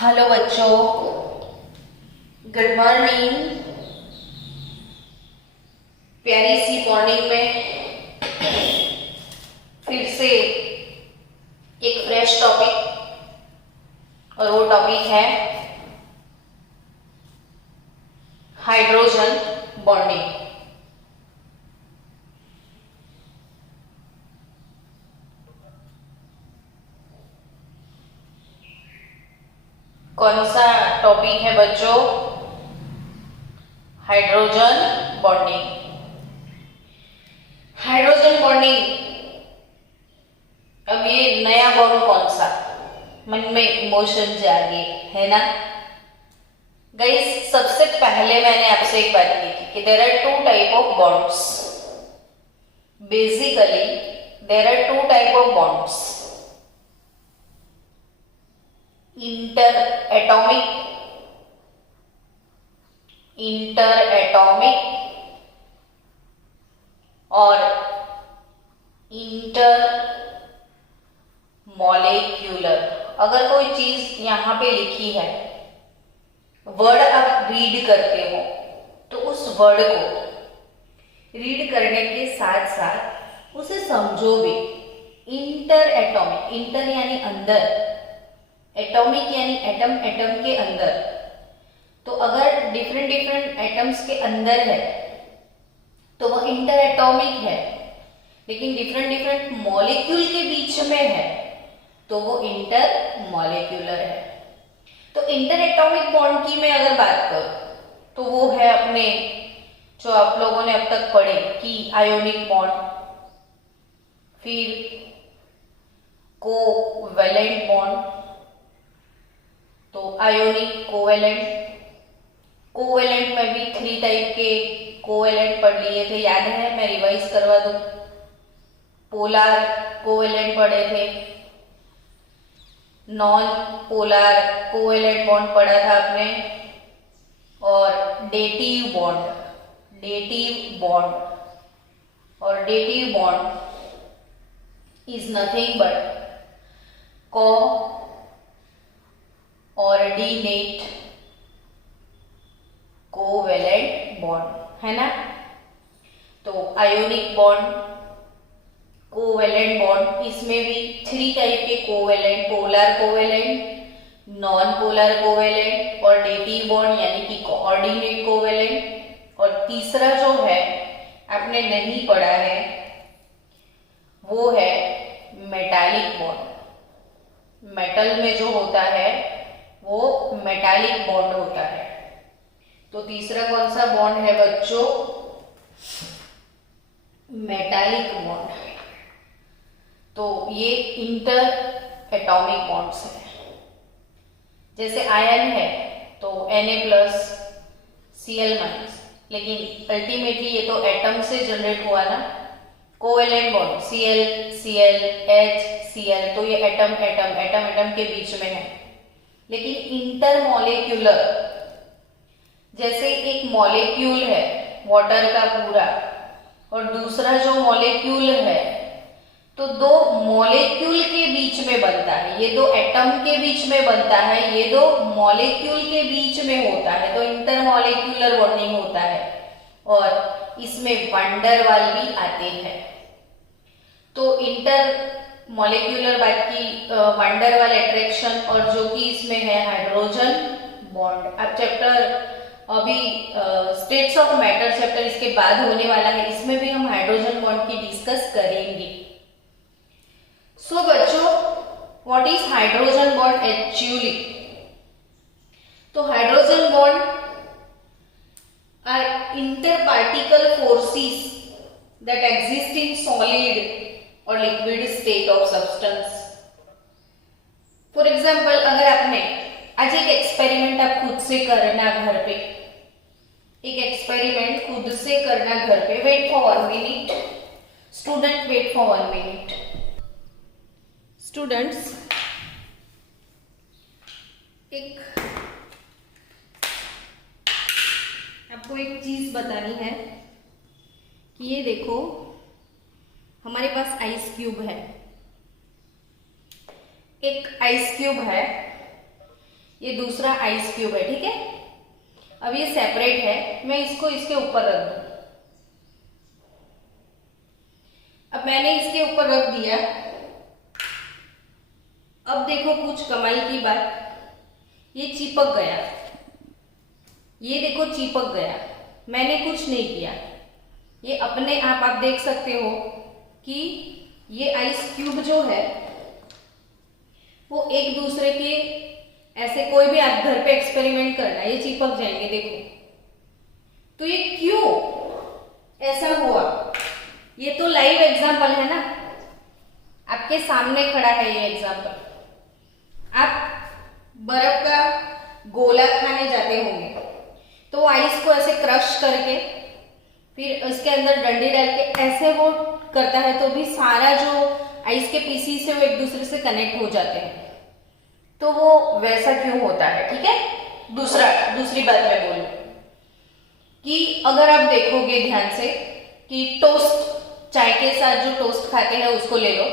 Hello बच्चों, good morning. प्यारी सी morning में फिर से एक फ्रेश टॉपिक, और वो टॉपिक है हाइड्रोजन बॉन्डिंग। कौन सा टॉपिक है बच्चों? Hydrogen bonding. हाइड्रोजन बॉन्डिंग, अब ये नया बॉन्ड कौन सा? मन में इमोशन जागे, है ना गाइस? सबसे पहले मैंने आपसे एक बात की थी कि there are two type of bonds. Basically there are two type of bonds, interatomic और इंटर मॉलिक्यूलर। अगर कोई चीज यहां पे लिखी है, वर्ड आप रीड करते हो, तो उस वर्ड को रीड करने के साथ साथ उसे समझो भी। इंटर एटॉमिक, इंटर यानी अंदर, एटॉमिक यानी एटम, एटम के अंदर। तो अगर डिफरेंट डिफरेंट एटम्स के अंदर है तो वह इंटर एटॉमिक है, लेकिन डिफरेंट डिफरेंट मॉलिक्यूल के बीच में है तो वो इंटर मॉलिक्यूलर है। तो इंटर एटॉमिक बॉन्ड की मैं अगर बात करूं तो वो है अपने, जो आप लोगों ने अब तक पढ़े कि आयोनिक बॉन्ड, फिर कोवैलेंट बॉन्ड, तो आयोनिक, कोवैलेंट में भी 3 टाइप के कोवैलेंट पढ़ लिए थे, याद है? मैं रिवाइज करवा दूं। पोलर कोवैलेंट पढ़े थे, नॉन पोलर कोवैलेंट बॉन्ड पढ़ा था आपने, और डेटिव बॉन्ड। और dative bond is nothing but coordinate covalent bond, है ना? तो आयोनिक बॉन्ड, कोवैलेंट बॉन्ड, इसमें भी 3 टाइप के covalent, polar covalent, non polar covalent और डेटिव बॉन्ड यानी कि कोऑर्डिनेट कोवैलेंट। और तीसरा जो है आपने नहीं पढ़ा है वो है मेटालिक बॉन्ड। मेटल में जो होता है वो मेटालिक बॉन्ड होता है। तो तीसरा कौन सा बॉन्ड है बच्चों? Metallic bond. तो ये इंटर एटॉमिक बॉन्ड्स है। जैसे आयन है तो Na+Cl-, लेकिन अल्टीमेटली ये तो एटम से जनरेट हुआ ना। कोवैलेंट बॉन्ड Cl H तो ये एटम के बीच में है। लेकिन इंटर मॉलिक्यूलर, जैसे एक मॉलिक्यूल है वाटर का पूरा, और दूसरा जो मॉलिक्यूल है, तो 2 मॉलिक्यूल के बीच में बनता है। ये 2 एटम के बीच में बनता है, ये 2 मॉलिक्यूल के बीच में होता है, तो इंटर मॉलिक्यूलर बॉन्डिंग होता है। और इसमें वंडर वाल भी आते हैं। तो इंटर मॉलिक्यूलर बात की, वंडर वाल अट्रैक्शन, और जो कि इसमें है हाइड्रोजन बॉन्ड। अब चैप्टर अभी स्टेट्स ऑफ मैटर चैप्टर इसके बाद होने वाला है, इसमें भी हम हाइड्रोजन बॉन्ड की डिस्कस करेंगे। सो बच्चों, what is hydrogen bond actually? तो hydrogen bond are interparticle forces that exist in solid और liquid state of substance. For example, अगर आपने आज एक एक्सपेरिमेंट आप खुद से करना घर पे, एक एक्सपेरिमेंट खुद से करना घर पे। Wait for 1 minute student, wait for 1 minute students. आपको एक चीज बतानी है कि ये देखो, हमारे पास आइस क्यूब है, एक आइस क्यूब है, ये दूसरा आइस क्यूब है, ठीक है। अब ये सेपरेट है, मैं इसको इसके ऊपर रख दूं। अब मैंने इसके ऊपर रख दिया। अब देखो कुछ कमाल की बात, ये चिपक गया, ये देखो चिपक गया, मैंने कुछ नहीं किया, ये अपने आप देख सकते हो कि ये आइस क्यूब जो है वो एक दूसरे के, ऐसे कोई भी आप घर पे एक्सपेरिमेंट करना, ये चिपक जाएंगे, देखो। तो ये क्यों ऐसा हुआ, ये तो लाइव एग्जांपल है ना, आपके सामने खड़ा है ये एग्जांपल। आप बर्फ का गोला खाने जाते होंगे तो आइस को ऐसे क्रश करके फिर उसके अंदर डंडी डाल के ऐसे वो करता है, तो भी सारा जो आइस के पीसीस है वो एक दूसरे से कनेक्ट हो जाते हैं। तो वो वैसा क्यों होता है, ठीक है। दूसरी बात मैं बोलूं कि अगर आप देखोगे ध्यान से कि टोस्ट, चाय के साथ जो टोस्ट खाते हैं उसको ले लो,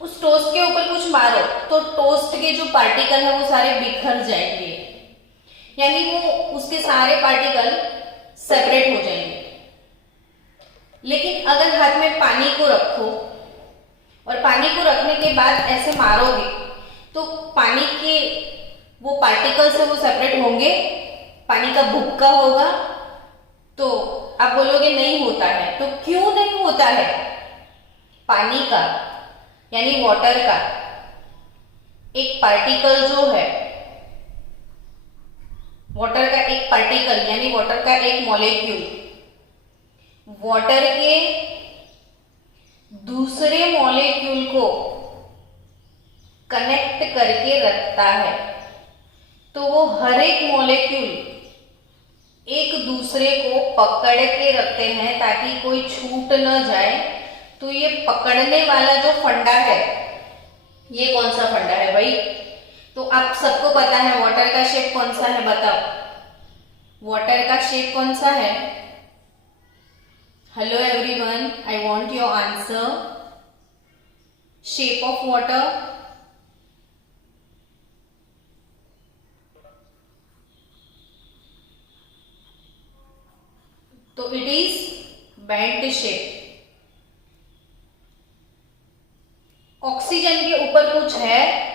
उस टोस्ट के ऊपर कुछ मारो तो टोस्ट के जो पार्टिकल है वो सारे बिखर जाएंगे, यानी वो उसके सारे पार्टिकल सेपरेट हो जाएंगे। लेकिन अगर हाथ में पानी को रखो और पानी को रखने के बाद ऐसे मारोगे तो पानी के वो पार्टिकल्स है वो सेपरेट होंगे, पानी का भुक्का होगा। तो आप बोलोगे नहीं होता है, तो क्यों नहीं होता है। पानी का यानी वाटर का एक पार्टिकल जो है, वाटर का एक पार्टिकल यानी वाटर का एक मॉलिक्यूल वाटर के दूसरे मॉलिक्यूल को कनेक्ट करके रखता है। तो वो हर एक मॉलिक्यूल एक दूसरे को पकड़ के रखते हैं ताकि कोई छूट न जाए। तो ये पकड़ने वाला जो फंडा है, ये कौन सा फंडा है भाई। तो आप सबको पता है वाटर का शेप कौन सा है, बताओ वाटर का शेप कौन सा है। Hello everyone, I want your answer. Shape of water, तो it is bent shape. Oxygen के ऊपर कुछ है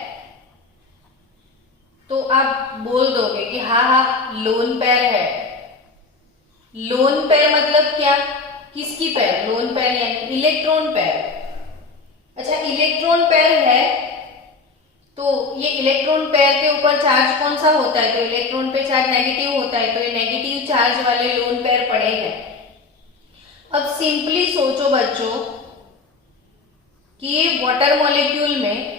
तो आप बोल दोगे कि हाँ लोन पेयर है। लोन पेयर मतलब क्या, किसकी पेयर, लोन पेयर यानी इलेक्ट्रॉन पेयर। अच्छा इलेक्ट्रॉन पेयर है तो ये इलेक्ट्रॉन पेयर के ऊपर चार्ज कौन सा होता है, तो इलेक्ट्रॉन पे चार्ज नेगेटिव होता है, तो ये नेगेटिव चार्ज वाले लोन पेयर पड़े हैं। अब सिंपली सोचो बच्चों कि ये वाटर मॉलिक्यूल में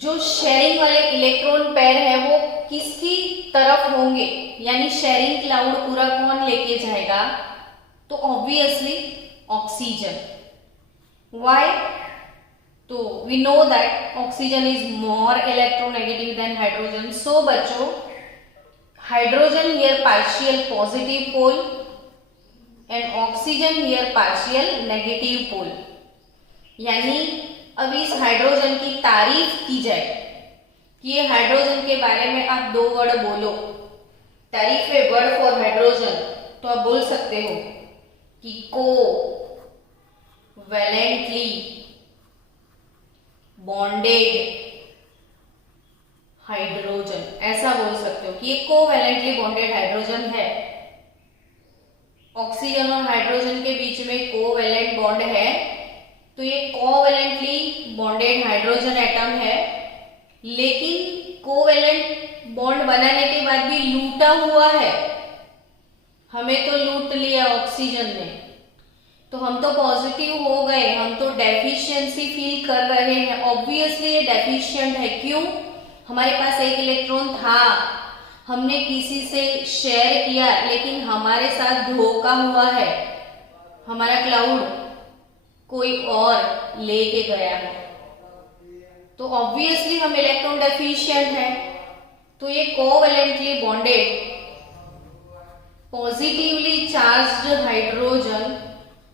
जो शेयरिंग वाले इलेक्ट्रॉन पेयर है वो किसकी तरफ होंगे, यानी शेयरिंग क्लाउड पूरा कौन लेके जाएगा, तो ऑब्वियसली ऑक्सीजन। व्हाई, तो we know that oxygen is more electronegative than hydrogen. So बच्चों hydrogen here partial positive pole and oxygen here partial negative pole. यानी अब इस हाइड्रोजन की तारीफ की जाए कि ये हाइड्रोजन के बारे में आप दो वर्ड बोलो, तारीफ है वर्ड फॉर हाइड्रोजन, तो आप बोल सकते हो कि को वैलेंटली बॉन्डेड हाइड्रोजन, ऐसा बोल सकते हो कि ये कोवैलेंटली बॉन्डेड हाइड्रोजन है। ऑक्सीजन और हाइड्रोजन के बीच में कोवैलेंट बॉन्ड है, तो ये कोवैलेंटली बॉन्डेड हाइड्रोजन एटम है। लेकिन कोवैलेंट बॉन्ड बनाने के बाद भी लूटा हुआ है, हमें तो लूट लिया ऑक्सीजन ने, तो हम तो पॉजिटिव हो गए, हम तो डेफिशिएंसी फील कर रहे हैं। ऑब्वियसली ये डेफिशिएंट है, क्यों, हमारे पास एक इलेक्ट्रॉन था, हमने किसी से शेयर किया लेकिन हमारे साथ धोखा हुआ है, हमारा क्लाउड कोई और लेके गया है, तो ऑब्वियसली हम इलेक्ट्रॉन डेफिशिएंट है। तो ये covalently bonded positively charged hydrogen,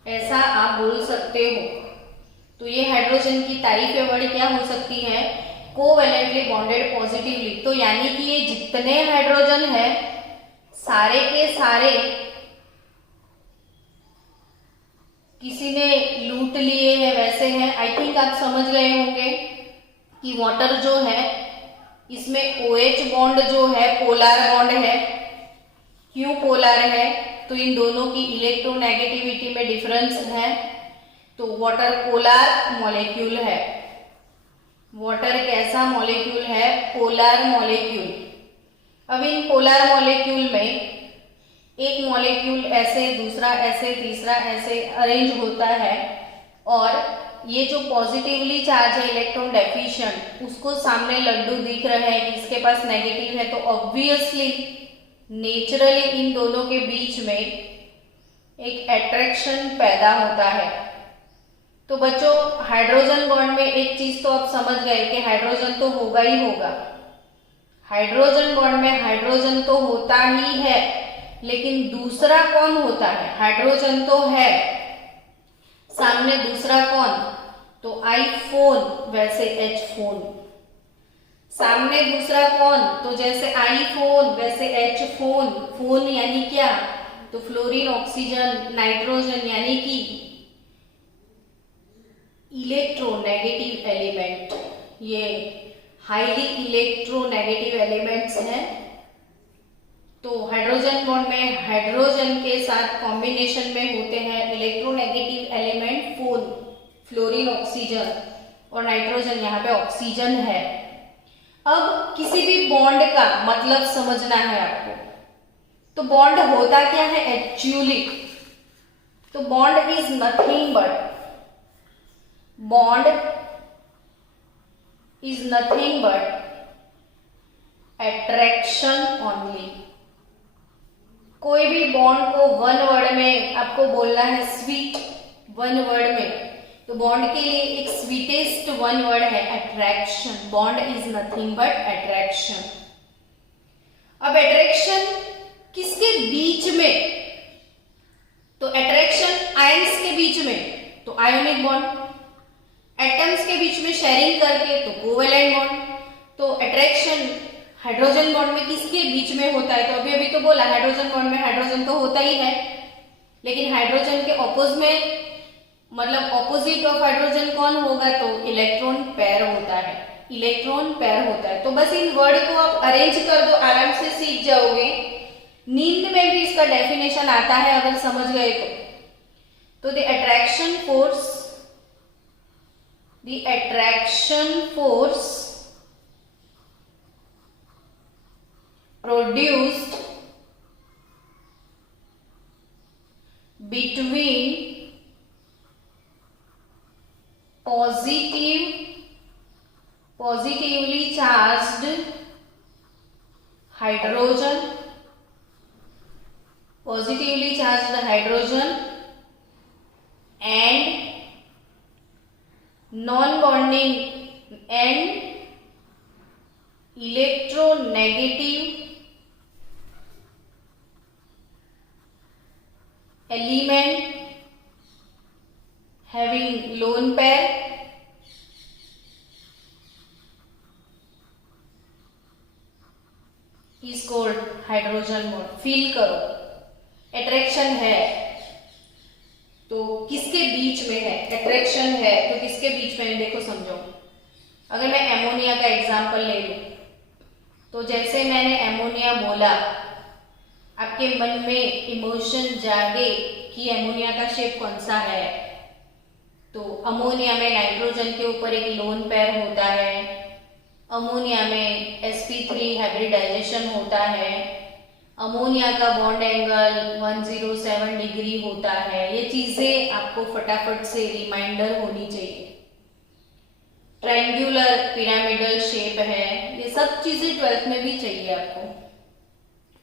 ऐसा आप बोल सकते हो। तो ये हाइड्रोजन की तारीफ वर्ड क्या हो सकती है, कोवैलेंटली बॉन्डेड पॉजिटिवली, तो यानी कि ये जितने हाइड्रोजन है सारे के सारे किसी ने लूट लिए हैं वैसे हैं। आई थिंक आप समझ गए होंगे कि वाटर जो है इसमें OH बॉन्ड जो है पोलर बॉन्ड है। क्यों पोलर है? तो इन दोनों की इलेक्ट्रोनेगेटिविटी में डिफरेंस है, तो वाटर पोलर मॉलिक्यूल है। वाटर कैसा मॉलिक्यूल है? Polar molecule. अब इन पोलर मॉलिक्यूल में एक मॉलिक्यूल ऐसे, दूसरा ऐसे, तीसरा ऐसे अरेंज होता है, और ये जो पॉजिटिवली चार्ज है इलेक्ट्रॉन डेफिशिएंट, उसको सामने लड्डू दिख रहा है कि इसके पास नेगेटिव है, तो ऑब्वियसली नेचुरली इन दोनों के बीच में एक अट्रैक्शन पैदा होता है। तो बच्चों हाइड्रोजन बॉन्ड में एक चीज तो आप समझ गए कि हाइड्रोजन तो होगा ही होगा। हाइड्रोजन बॉन्ड में हाइड्रोजन तो होता ही है, लेकिन दूसरा कौन होता है? हाइड्रोजन तो है, सामने दूसरा कौन? तो I फोन वैसे H फोन। सामने दूसरा कौन? तो जैसे I फोन वैसे H फोन। फोन यानी क्या? तो फ्लोरीन, ऑक्सीजन, नाइट्रोजन, यानी कि इलेक्ट्रोनेगेटिव एलिमेंट। ये हाईली इलेक्ट्रोनेगेटिव एलिमेंट्स हैं। तो हाइड्रोजन बॉन्ड में हाइड्रोजन के साथ कॉम्बिनेशन में होते हैं electronegative element phone, fluorine, oxygen, और नाइट्रोजन, यहाँ पे ऑक्सीजन है। अब किसी भी बॉन्ड का मतलब समझना है आपको। तो बॉन्ड होता क्या है एक्चुअली? तो bond is nothing but attraction only. कोई भी बॉन्ड को वन वर्ड में आपको बोलना है, स्वीट वन वर्ड में, तो बॉन्ड के लिए एक स्वीटेस्ट वन वर्ड है attraction. Bond is nothing but attraction. अब अट्रैक्शन किसके बीच में? तो अट्रैक्शन आयंस के बीच में, तो आयोनिक बॉन्ड। एटम्स के बीच में शेयरिंग करके, तो कोवेलेंट बॉन्ड। तो अट्रैक्शन हाइड्रोजन बॉन्ड में किसके बीच में होता है? तो अभी तो बोला हाइड्रोजन बॉन्ड में हाइड्रोजन तो होता ही है, लेकिन हाइड्रोजन के ऑपोजिट में, मतलब ऑपोजिट ऑफ हाइड्रोजन कौन होगा? तो इलेक्ट्रॉन पेयर होता है। इलेक्ट्रॉन पेयर होता है। तो बस इन वर्ड को आप अरेंज कर दो, आराम से सीख जाओगे। नींद में भी इसका डेफिनेशन आता है अगर समझ गए तो the attraction force produced between positively charged hydrogen and non-bonding and electronegative element having lone pair is called hydrogen bond। Feel करो, अट्रैक्शन है तो किसके बीच में है? अट्रैक्शन है तो किसके बीच में है? देखो समझो, अगर मैं एमोनिया का एग्जांपल ले लूं, तो जैसे मैंने एमोनिया बोला, आपके मन में इमोशन जागे कि एमोनिया का शेप कौन सा है। तो अमोनिया में नाइट्रोजन के ऊपर एक लोन पेयर होता है, अमोनिया में sp3 हाइब्रिडाइजेशन होता है, अमोनिया का बॉन्ड एंगल 107 डिग्री होता है। ये चीजें आपको फटाफट से रिमाइंडर होनी चाहिए। ट्रायंगुलर पिरामिडल शेप है, ये सब चीजें 12th में भी चाहिए आपको।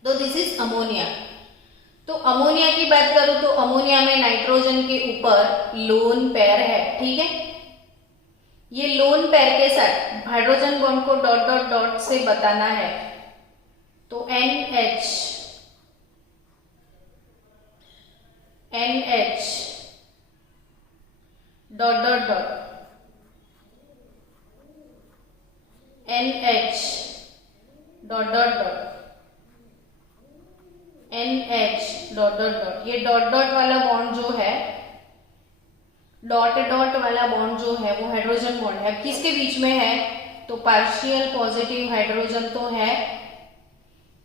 तो दिस इज अमोनिया। तो अमोनिया की बात करूं तो अमोनिया में नाइट्रोजन के ऊपर लोन पेयर है, ठीक है। ये लोन पेयर के साथ hydrogen bond co dot dot dot से बताना है, तो NH dot dot dot NH dot dot dot NH dot dot dot, ये डॉट डॉट वाला बॉन्ड जो है, डॉट डॉट वाला बॉन्ड जो है वो हाइड्रोजन बॉन्ड है। किसके बीच में है? तो पार्शियल पॉजिटिव हाइड्रोजन तो है,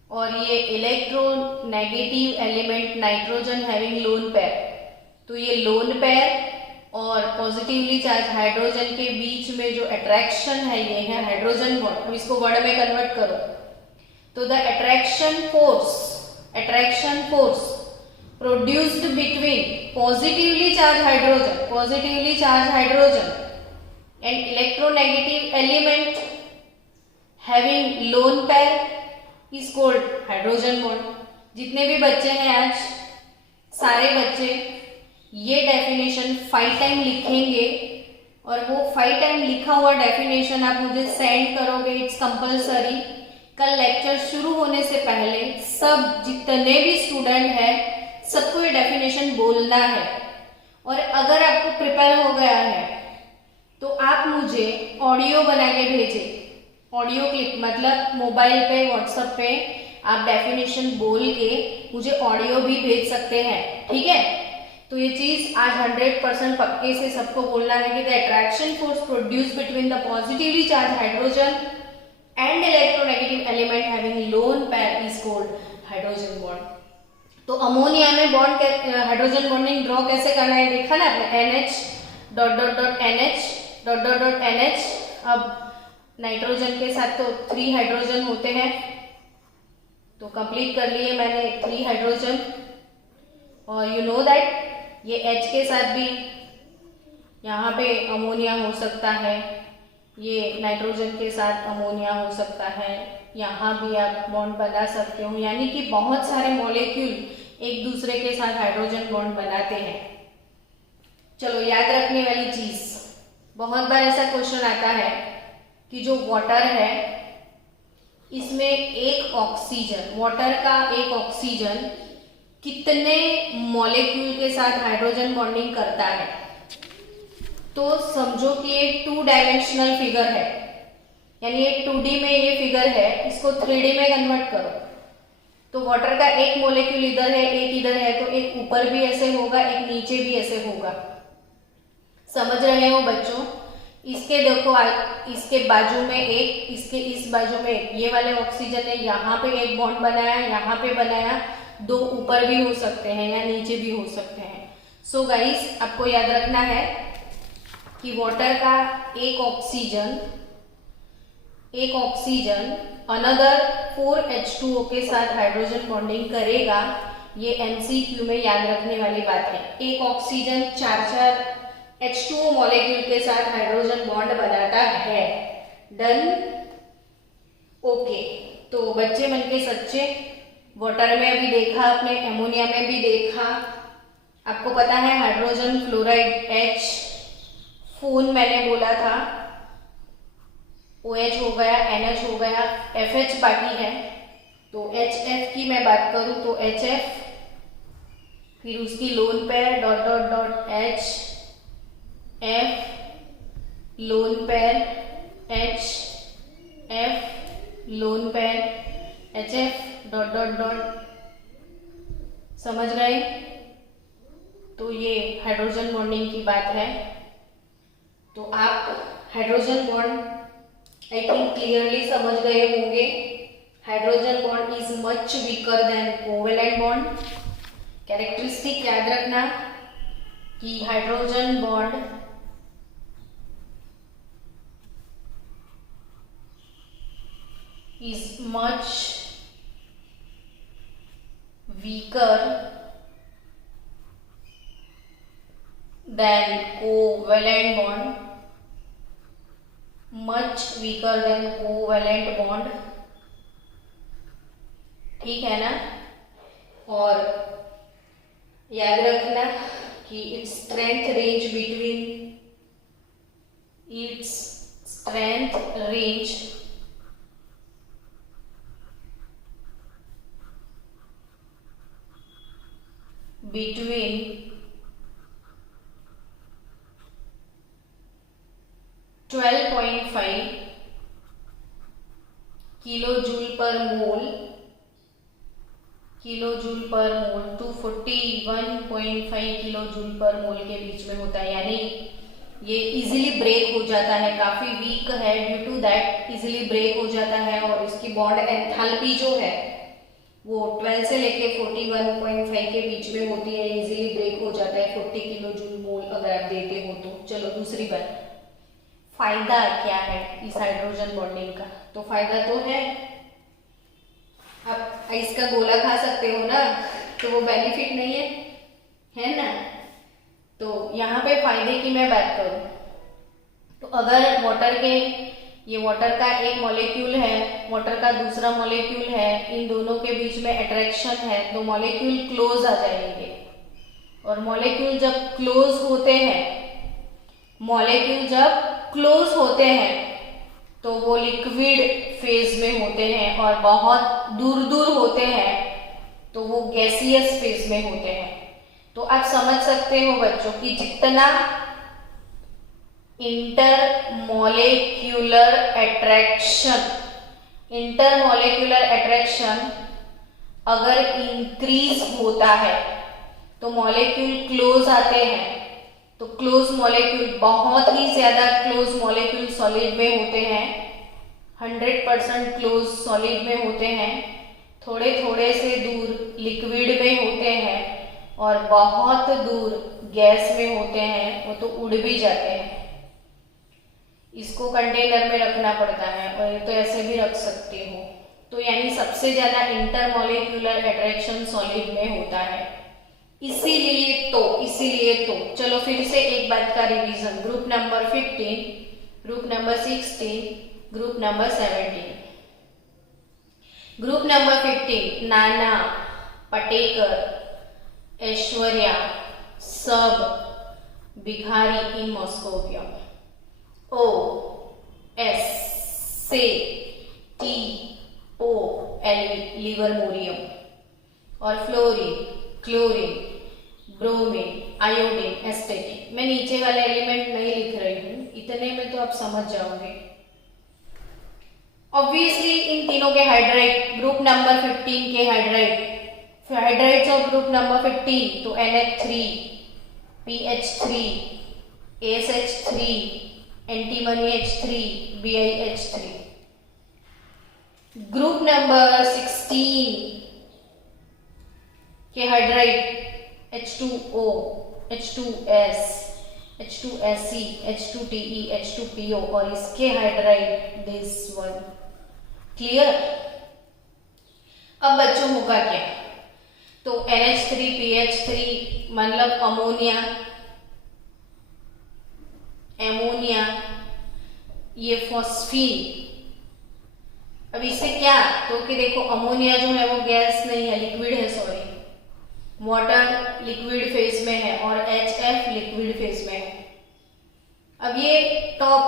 और ये electronegative element nitrogen having lone pair, तो ये लोन पेयर और पॉजिटिवली चार्ज हाइड्रोजन के बीच में जो अट्रैक्शन है ये है हाइड्रोजन बॉन्ड। अब इसको वर्ड में कन्वर्ट करो तो the attraction force produced between positively charge hydrogen and electronegative element having lone pair is called hydrogen bond. जितने भी बच्चे हैं आज, सारे बच्चे ये डेफिनेशन 5 टाइम लिखेंगे, और वो 5 टाइम लिखा हुआ डेफिनेशन आप मुझे सेंड करोगे। It's compulsory. कल लेक्चर शुरू होने से पहले सब जितने भी स्टूडेंट हैं सबको ये डेफिनेशन बोलना है। और अगर आपको प्रिपेयर हो गया है तो आप मुझे ऑडियो बना के भेजें, ऑडियो क्लिप, मतलब मोबाइल पे व्हाट्सएप पे आप डेफिनेशन बोल के मुझे ऑडियो भी भेज सकते हैं, ठीक है। तो ये चीज आज 100% पक्के से सबको बोलना है कि the attraction force produce between the positively charge hydrogen and electronegative element having lone pair is called hydrogen bond. तो अमोनिया में बॉन्ड हाइड्रोजन बॉन्डिंग ड्रॉ कैसे करना है देखा ना आपने, NH dot dot dot NH dot dot dot NH। अब nitrogen के साथ तो 3 हाइड्रोजन होते हैं, तो कंप्लीट कर लिए मैंने 3 हाइड्रोजन। और यू नो दैट ये H के साथ भी यहाँ पे अमोनिया हो सकता है, ये नाइट्रोजन के साथ अमोनिया हो सकता है, यहाँ भी आप बॉन्ड बना सकते हो। यानी कि बहुत सारे मॉलिक्यूल एक दूसरे के साथ हाइड्रोजन बॉन्ड बनाते हैं। चलो याद रखने वाली चीज, बहुत बार ऐसा क्वेश्चन आता है कि जो वाटर है इसमें एक ऑक्सीजन, वाटर का एक ऑक्सीजन कितने मॉलिक्यूल के साथ हाइड्रोजन बॉन्डिंग करता है। तो समझो कि एक 2 डायमेंशनल फिगर है, यानी एक 2D में ये फिगर है, इसको 3D में कन्वर्ट करो। तो वाटर का एक मॉलिक्यूल इधर है, एक इधर है, तो एक ऊपर भी ऐसे होगा, एक नीचे भी ऐसे होगा। समझ रहे हो बच्चों? इसके देखो, इसके बाजू में एक, इसके इस बाजू में एक, ये वाले ऑक्सीजन ने यहाँ पे एक बॉन्ड बनाया, यहाँ पे बनाया, 2 ऊपर भी हो सकते हैं या नीचे भी हो सकते हैं। सो गाइस आपको याद रखना है कि वाटर का एक ऑक्सीजन अनदर 4H2O के साथ हाइड्रोजन बॉन्डिंग करेगा। ये MCQ में याद रखने वाली बात है। एक ऑक्सीजन 4 H2O मॉलिक्यूल के साथ हाइड्रोजन बॉन्ड बनाता है। डन? ओके। तो बच्चे मन के सच्चे, वाटर में भी देखा आपने, एमोनिया में भी देखा। आपको पता है हाइड्रोजन फ्लोराइड H, फोन मैंने बोला था, OH हो गया, NH हो गया, FH बाकी है। तो HF की मैं बात करूं तो HF, फिर उसकी lone pair dot dot dot H F, lone pair H F, lone pair HF dot dot dot. समझ गए? तो ये हाइड्रोजन बॉन्डिंग की बात है। तो आप hydrogen bond I think clearly समझ गए होंगे। Hydrogen bond is much weaker then covalent bond. Characteristic याद रखना कि hydrogen bond is much weaker than covalent bond, much weaker than covalent bond, ठीक है ना। और याद रखना कि its strength range between 12.5 kilo joule पर मोल 241.5 किलो जूल पर मोल के बीच में होता है, यानी ये इजीली ब्रेक हो जाता है, काफी वीक है, due to that easily break हो जाता है और इसकी बॉन्ड एंथैल्पी जो है वो 12 से लेके 41.5 के बीच में होती है, इजीली ब्रेक हो जाता है 40 किलो जूल मोल अगर आप देते हो तो। चलो दूसरी बात, फायदा क्या है इस हाइड्रोजन बॉन्डिंग का? तो फायदा तो है, आप आइस का गोला खा सकते हो ना, तो वो बेनिफिट नहीं है ना? तो यहाँ पे फायदे की मैं बात करूं तो अगर ये वाटर का एक मॉलिक्यूल है, वाटर का दूसरा मॉलिक्यूल है, इन दोनों के बीच में अट्रैक्शन है तो मॉलिक्यूल क्लोज आ जाएंगे, और मॉलिक्यूल जब क्लोज होते हैं तो वो लिक्विड फेज में होते हैं, और बहुत दूर दूर होते हैं तो वो गैसियस फेज में होते हैं। तो आप समझ सकते हो बच्चों कि जितना इंटरमॉलिक्यूलर अट्रैक्शन अगर इंक्रीज होता है तो मॉलिक्यूल क्लोज आते हैं, तो क्लोज मॉलिक्यूल, बहुत ही ज्यादा क्लोज मॉलिक्यूल सॉलिड में होते हैं, 100% क्लोज सॉलिड में होते हैं, थोड़े थोड़े से दूर लिक्विड में होते हैं, और बहुत दूर गैस में होते हैं, वो तो उड़ भी जाते हैं। इसको कंटेनर में रखना पड़ता है, और ये तो ऐसे भी रख सकते हो। तो यानी सबसे ज्यादा इंटरमॉलिक्यूलर अट्रैक्शन सॉलिड में होता है। इसीलिए तो चलो फिर से एक बात का revision, group number 15, group number 16, group number 17। Group number 15 Nana, Patekar, Aishwarya, सब, Bihari in moscovium. O S C T O L livermorium, और fluorine, chlorine, bromine, iodine, astatine. मैं नीचे वाले एलिमेंट नहीं लिख रही हूं, इतने में तो आप समझ जाओगे। ऑब्वियसली इन तीनों के हाइड्राइड, ग्रुप नंबर 15 के हाइड्राइड्स ऑफ ग्रुप नंबर 15 तो NH3, PH3, ASH3, antimony H3, BiH3। Group number 16 के hydride H2O, H2S, H2SE, H2TE, H2PO, और इसके हाइड्राइड दिस वन। क्लियर? अब बच्चों होगा क्या? तो NH3, PH3 मतलब एमोनिया, ये फॉस्फीन। अब इससे क्या, तो कि देखो अमोनिया जो है वो गैस नहीं है, लिक्विड है, सॉरी, वाटर लिक्विड फेज में है और HF लिक्विड फेज में है। अब ये टॉप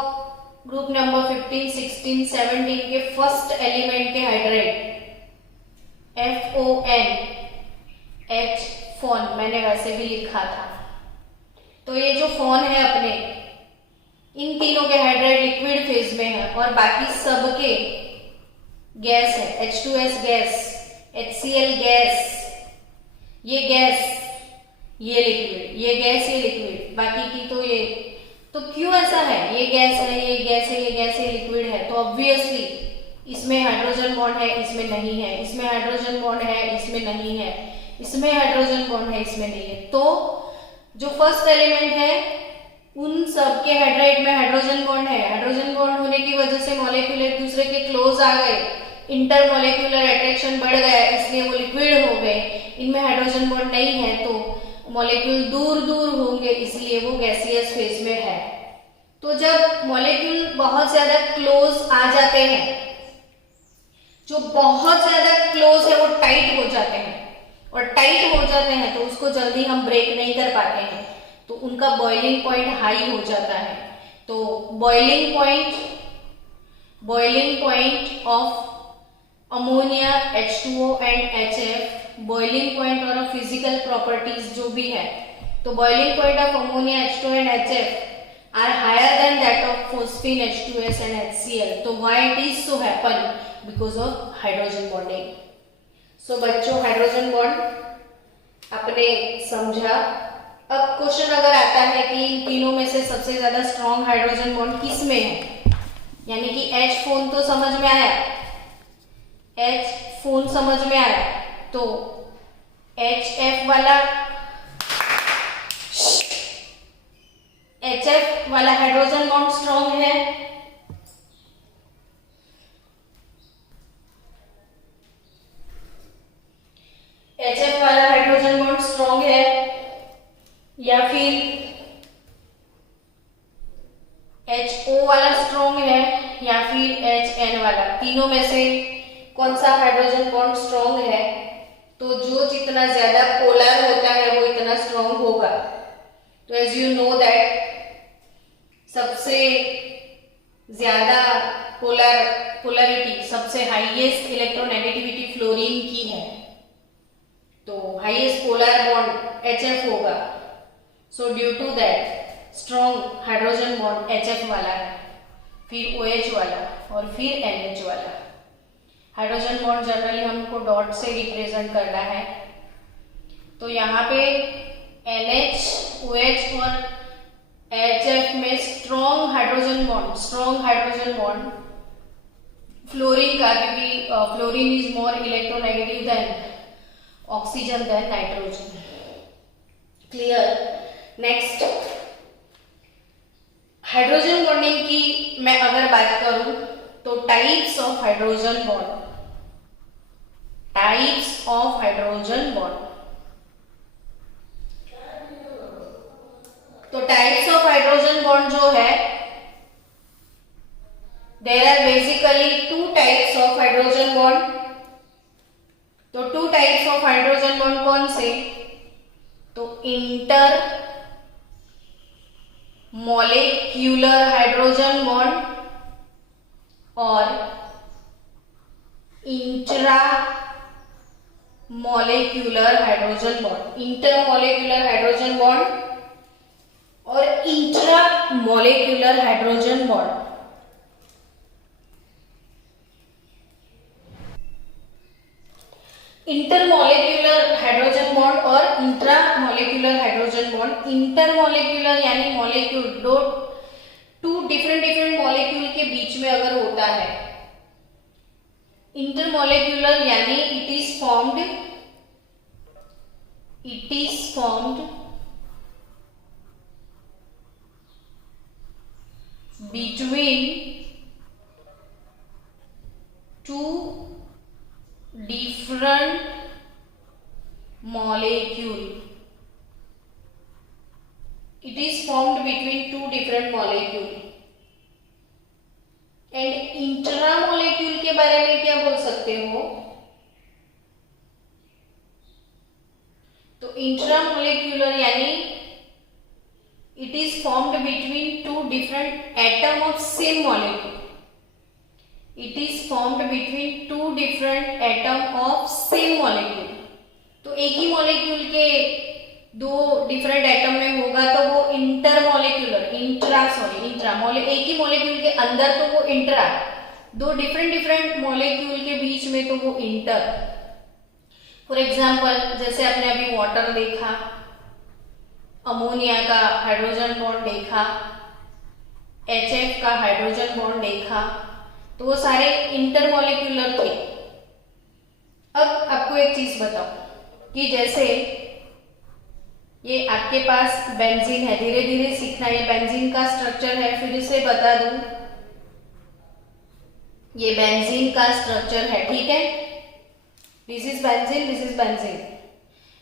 ग्रुप नंबर 15, 16, 17 के फर्स्ट एलिमेंट के हाइड्राइड FON, H फोन मैंने वैसे भी लिखा था। तो ये जो फोन है अपने, इन तीनों के हाइड्राइड लिक्विड फेज में है और बाकी सबके गैस है, H2S गैस, HCl गैस, ये गैस, ये लिक्विड, ये गैस, ये लिक्विड, बाकी की तो ये। तो क्यों ऐसा है? ये गैस है, ये गैस है, ये गैस है, लिक्विड है, तो ऑब्वियसली इसमें हाइड्रोजन बॉन्ड है, इसमें नहीं है, इसमें हाइड्रोजन बॉन्ड है, इसमें नहीं है, इसमें हाइड्रोजन बॉन्ड है, इसमें नहीं है। तो जो फर्स्ट एलिमेंट है उन सब के हाइड्राइड में हाइड्रोजन बॉन्ड है। हाइड्रोजन बॉन्ड होने की वजह से मॉलिक्यूल एक दूसरे के क्लोज आ गए, इंटरमॉलिक्यूलर अट्रैक्शन बढ़ गया, इसलिए वो लिक्विड हो गए। इनमें हाइड्रोजन बॉन्ड नहीं है तो मॉलिक्यूल दूर दूर होंगे, इसलिए वो गैसियस फेज में है। तो जब मॉलिक्यूल बहुत ज्यादा क्लोज आ जाते हैं, जो बहुत ज्यादा क्लोज है वो टाइट हो जाते हैं, और टाइट हो जाते हैं तो उसको जल्दी हम ब्रेक नहीं कर पाते हैं, तो उनका बॉइलिंग पॉइंट हाई हो जाता है। तो boiling point of ammonia, H2O and HF, boiling point और फिजिकल प्रॉपर्टीज जो भी है, तो boiling point of ammonia, H2O and HF are higher than that of phosphine, H2S and HCl. तो why it is so happen? Because of hydrogen bonding. So बच्चों hydrogen bond आपने समझा। अब क्वेश्चन अगर आता है कि इन तीनों में से सबसे ज्यादा स्ट्रॉन्ग हाइड्रोजन बॉन्ड किस में है, यानी कि H फोन तो समझ में आया, H फोन समझ में आया, तो HF वाला हाइड्रोजन बॉन्ड स्ट्रॉन्ग है। HF वाला हाइड्रोजन बॉन्ड स्ट्रॉन्ग है या फिर HO वाला स्ट्रॉन्ग है या फिर HN वाला, तीनों में से कौन सा हाइड्रोजन बॉन्ड स्ट्रॉन्ग है? तो जो जितना ज्यादा पोलर होता है वो इतना स्ट्रॉन्ग होगा। तो एज यू नो दैट सबसे ज्यादा पोलरिटी, सबसे हाईएस्ट इलेक्ट्रोनेगेटिविटी फ्लोरीन की है, तो हाईएस्ट पोलर बॉन्ड HF होगा। So due to that strong hydrogen bond HF वाला है, फिर OH वाला और फिर NH वाला। हाइड्रोजन बॉन्ड जनरली हमको डॉट से रिप्रेजेंट करना है, तो यहाँ पे NH, OH और HF में स्ट्रॉन्ग हाइड्रोजन बॉन्ड फ्लोरीन का, क्योंकि fluorine is more electronegative than oxygen than nitrogen. Clear? Next, hydrogen bonding की मैं अगर बात करूं तो टाइप्स ऑफ हाइड्रोजन बॉन्ड, तो टाइप्स ऑफ हाइड्रोजन बॉन्ड जो है, there are basically two types of hydrogen bond. तो two types of hydrogen bond कौन से? तो इंटर मॉलिक्यूलर हाइड्रोजन बॉन्ड और intramolecular hydrogen bond. Intermolecular hydrogen bond और intramolecular hydrogen bond. Intermolecular hydrogen bond और intramolecular hydrogen bond. Intermolecular यानी molecule, two different molecule के बीच में अगर होता है। इंटरमॉलिक्यूलर यानी it is formed between two different molecule. It is formed between two different molecule. And इंट्रामोलेक्यूल के बारे में क्या बोल सकते हो? तो इंट्रामोलेक्यूलर यानी it is formed between two different atom of same molecule. It is formed between two different atom of same molecule. तो एक ही मॉलिक्यूल के दो डिफरेंट एटम में होगा तो वो इंटरमॉलिक्यूलर, एक ही मॉलिक्यूल के अंदर तो वो इंट्रा, दो डिफरेंट मॉलिक्यूल के बीच में तो वो इंटर। फॉर एग्जाम्पल, जैसे आपने अभी वाटर देखा, अमोनिया का हाइड्रोजन बॉन्ड देखा, HF का हाइड्रोजन बॉन्ड देखा, तो वो सारे इंटरमॉलिक्यूलर थे। अब आपको एक चीज बताओ कि जैसे ये आपके पास बेंजीन है, धीरे धीरे सीखना, ये बेंजीन का स्ट्रक्चर है, फिर से बता दूं, ये बेंजीन का स्ट्रक्चर है, ठीक है। This is benzene, this is benzene.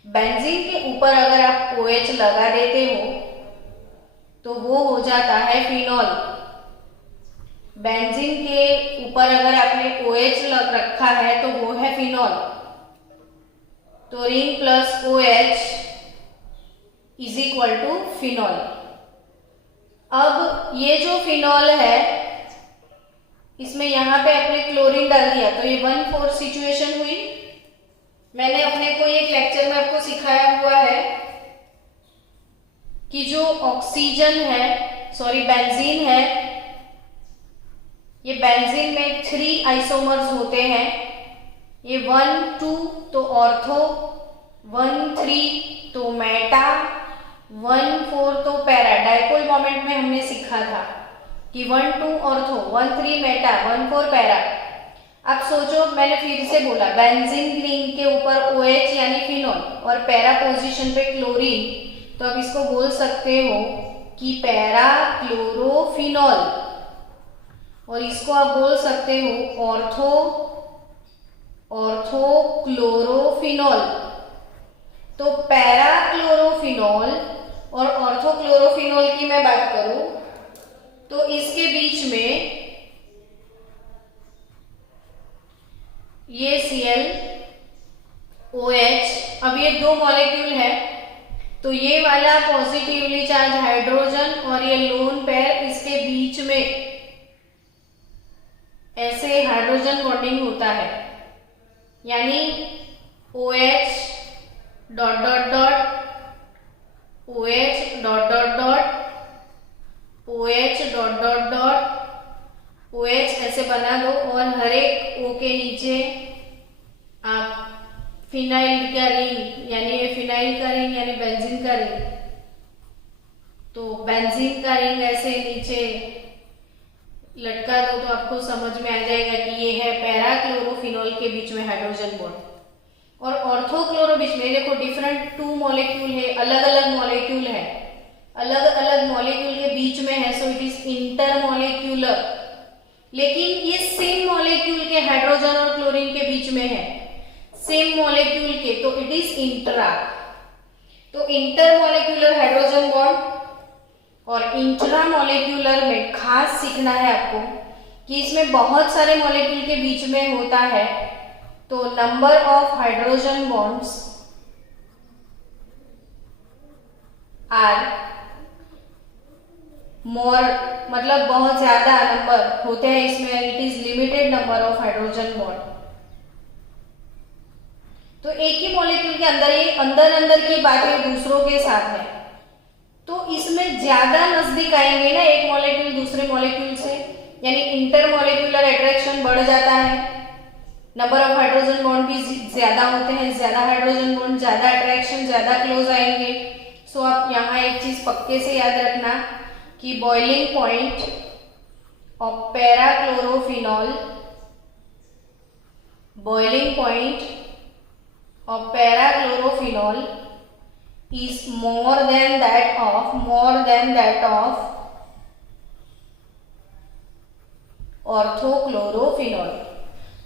Benzene के ऊपर अगर आप OH लगा देते हो तो वो हो जाता है फिनॉल। बेंजीन के ऊपर अगर आपने OH रखा है तो वो है फिनॉल। तो ring plus OH is equal to phenol. अब ये जो फिनॉल है इसमें यहां पे आपने क्लोरीन डाल दिया तो ये 1,4 सिचुएशन हुई। मैंने अपने को एक लेक्चर में आपको सिखाया हुआ है कि जो ऑक्सीजन है सॉरी बेंजीन है, ये बेंजीन में 3 आइसोमर्स होते हैं, ये 1 2 तो ऑर्थो, 1 3 तो मेटा, 1 4 तो पैरा। डाइपोल मोमेंट में हमने सीखा था कि 1 2 ऑर्थो, 1 3 मेटा, 1 4 पैरा। अब सोचो, मैंने फिर से बोला बेंजीन रिंग के ऊपर OH यानी फिनॉल और पैरा पोजीशन पे क्लोरीन, तो अब इसको बोल सकते हो कि पैरा क्लोरोफिनॉल, और इसको आप बोल सकते हो ऑर्थो क्लोरोफिनॉल। तो पैरा क्लोरोफिनॉल और ऑर्थो क्लोरोफिनॉल की मैं बात करूं तो इसके बीच में ये Cl OH, अब ये 2 मॉलिक्यूल है, तो ये वाला पॉजिटिवली चार्ज हाइड्रोजन और ये लोन पेयर, इसके बीच में ऐसे हाइड्रोजन बॉन्डिंग होता है, यानी OH dot dot dot OH dot dot dot OH dot dot dot OH ऐसे बना दो, और हर एक O के नीचे आप फिनाइल का रिंग, यानी ये फिनाइल का रिंग यानी बेंजीन का रिंग, तो बेंजीन का रिंग ऐसे नीचे लटका दो तो आपको समझ में आ जाएगा कि ये है पैरा क्लोरोफिनॉल के बीच में हाइड्रोजन बॉन्ड। और ऑर्थो क्लोरो बीच में देखो डिफरेंट 2 मॉलिक्यूल है, अलग अलग मॉलिक्यूल है, अलग अलग मॉलिक्यूल के बीच में है, सो इट इज इंटरमॉलिक्यूलर। लेकिन ये सेम मॉलिक्यूल के हाइड्रोजन और क्लोरीन के बीच में है, सेम मॉलिक्यूल के, तो इट इज इंट्रा। तो इंटरमॉलिक्यूलर हाइड्रोजन बॉन्ड और इंट्रामॉलिक्यूलर में खास सीखना है आपको कि इसमें बहुत सारे मॉलिक्यूल के बीच में होता है, तो number of hydrogen bonds are more, मतलब बहुत ज्यादा नंबर होते हैं इसमें, it is limited number of hydrogen bond. तो एक ही मॉलिक्यूल के अंदर ये अंदर की बातें दूसरों के साथ है, तो इसमें ज्यादा नजदीक आएंगे ना एक मॉलिक्यूल दूसरे मॉलिक्यूल से, यानी इंटरमॉलिक्यूलर अट्रैक्शन बढ़ जाता है, नंबर ऑफ हाइड्रोजन बॉन्ड भी ज्यादा होते हैं, ज्यादा हाइड्रोजन बॉन्ड ज्यादा अट्रैक्शन, ज्यादा क्लोज आएंगे। सो आप यहाँ एक चीज पक्के से याद रखना कि boiling point of para chlorophenol, boiling point of para chlorophenol is more than that of ऑर्थोक्लोरोफिनॉल।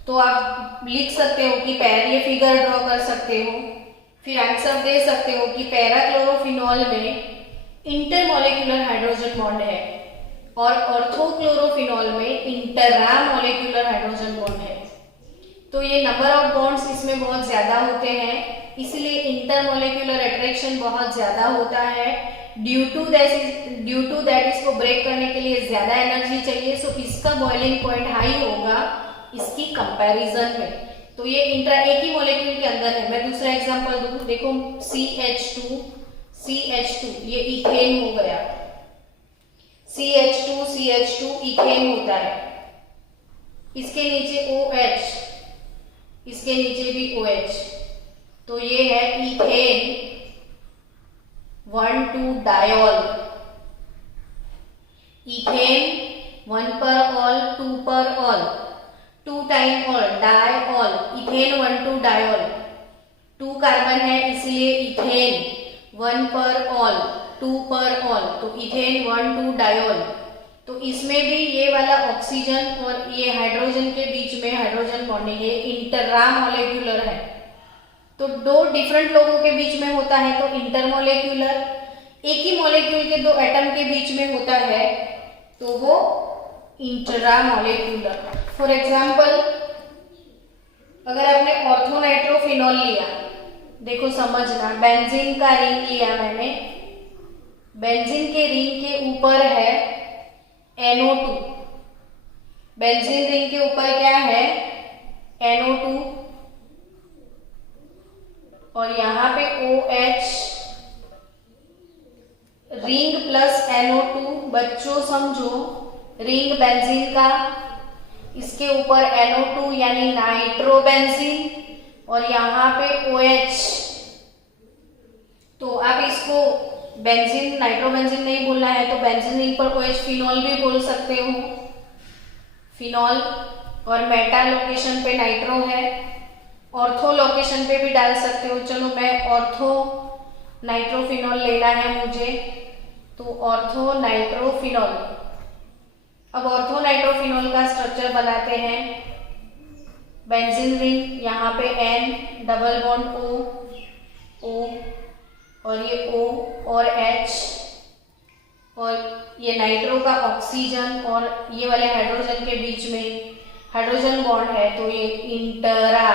तो आप लिख सकते हो कि ये फिगर ड्रॉ कर सकते हो, फिर आंसर दे सकते हो कि पैरा क्लोरोफिनॉल में इंटरमॉलिक्यूलर हाइड्रोजन बॉन्ड है और ऑर्थोक्लोरोफिनॉल में इंटरामॉलिक्यूलर हाइड्रोजन बॉन्ड है। तो ये नंबर ऑफ बॉन्ड्स इसमें बहुत ज्यादा होते हैं, इसलिए इंटरमॉलिक्यूलर अट्रैक्शन बहुत ज्यादा होता है। ड्यू टू दैट इसको ब्रेक करने के लिए ज्यादा एनर्जी चाहिए, सो इसका बॉइलिंग पॉइंट हाई होगा इसकी कंपैरिजन में। तो ये एक ही मॉलिक्यूल के अंदर है। मैं दूसरा एग्जांपल दूं, देखो CH2 ये इथेन हो गया, CH2 इथेन होता है, इसके नीचे OH, इसके नीचे भी OH, तो ये है इथेन 1,2 डायोल, इथेन 1 पर ऑल 2 पर ऑल 2 टाइम ऑल डायऑल, इथेन 1,2 डायोल, 2 कार्बन है इसलिए इथेन 1 पर ऑल 2 पर ऑल, तो इथेन 1,2 डायोल। तो इसमें भी ये वाला ऑक्सीजन और ये हाइड्रोजन के बीच में हाइड्रोजन बॉन्डिंग है, इंटरामॉलिक्यूलर है। तो 2 डिफरेंट लोगों के बीच में होता है तो इंटरमॉलिक्यूलर, एक ही मॉलिक्यूल के 2 एटम के बीच में होता है तो वो इंटरामॉलिक्यूलर। फॉर एग्जाम्पल अगर आपने ऑर्थोनाइट्रोफिनॉल लिया, देखो समझना, बेंजीन का रिंग लिया मैंने, बेंजीन के रिंग के ऊपर है NO2, बेंजीन रिंग के ऊपर क्या है NO2 और यहाँ पे OH रिंग प्लस NO2, बच्चों समझो, रिंग बेंजीन का, इसके ऊपर NO2 यानी नाइट्रोबेंजीन और यहाँ पे OH। तो आप इसको बेंजीन नाइट्रोबेंजीन नहीं बोलना है तो बेंजीन पर OH फिनॉल भी बोल सकते हो, फिनॉल। और मेटा लोकेशन पे नाइट्रो है, ऑर्थो लोकेशन पे भी डाल सकते हो। चलो मैं ऑर्थो नाइट्रोफिनॉल लेना है मुझे, तो ऑर्थो नाइट्रोफिनॉल। अब ऑर्थो नाइट्रोफिनॉल का स्ट्रक्चर बनाते हैं। बेंजीन रिंग, यहाँ पे N, डबल बॉन्ड O और ये O और H, और ये नाइट्रो का ऑक्सीजन और ये वाले हाइड्रोजन के बीच में हाइड्रोजन बॉन्ड है, तो ये इंटरा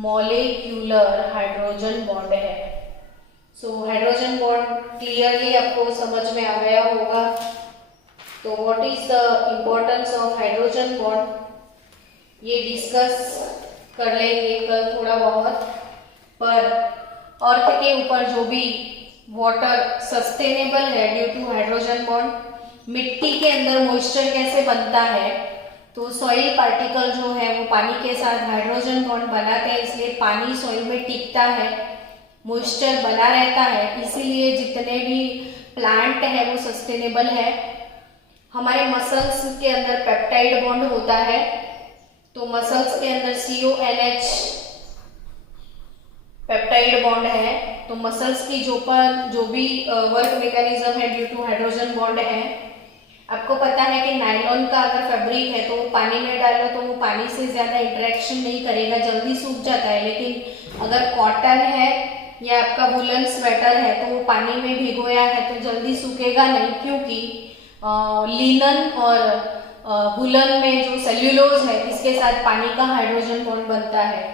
मॉलिक्यूलर हाइड्रोजन बॉन्ड है। सो हाइड्रोजन बॉन्ड क्लियरली आपको समझ में आ गया होगा। तो what is the importance of hydrogen bond, ये डिस्कस कर लेंगे कल थोड़ा बहुत। पर अर्थ के ऊपर जो भी वाटर सस्टेनेबल है ड्यू टू हाइड्रोजन बॉन्ड, मिट्टी के अंदर मॉइस्चर कैसे बनता है, तो सॉइल पार्टिकल जो है वो पानी के साथ हाइड्रोजन बॉन्ड बनाते हैं, इसलिए पानी सॉइल में टिकता है, मॉइस्चर बना रहता है, इसीलिए जितने भी प्लांट है वो सस्टेनेबल है। हमारे मसल्स के अंदर पेप्टाइड बॉन्ड होता है, तो मसल्स के अंदर CONH पेप्टाइड बॉन्ड है, तो मसल्स की जो भी वर्क मैकेनिज्म है ड्यू टू हाइड्रोजन बॉन्ड है। आपको पता है कि नायलॉन का अगर फैब्रिक है तो वो पानी में डालो तो वो पानी से ज़्यादा इंटरेक्शन नहीं करेगा, जल्दी सूख जाता है। लेकिन अगर कॉटन है या आपका वुलन स्वेटर है तो वो पानी में भिगोया है तो जल्दी सूखेगा नहीं, क्योंकि लिनन और वुलन में जो सेल्यूलोज है इसके साथ पानी का हाइड्रोजन बॉन्ड बनता है।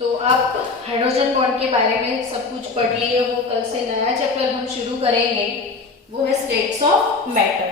तो आप हाइड्रोजन बॉन्ड के बारे में सब कुछ पढ़ लिए हो। कल से नया चैप्टर हम शुरू करेंगे, वो है स्टेट्स ऑफ मैटर।